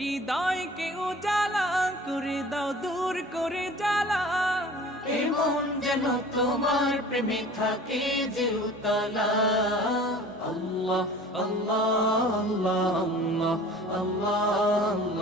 হৃদয়কে উজালা করে দাও, দূর করে জ্বালা। এমন যেন তোমার প্রেমে থাকে যে উতলা। আল্লাহ আল্লাহ আল্লাহ আল্লাহ আল্লাহ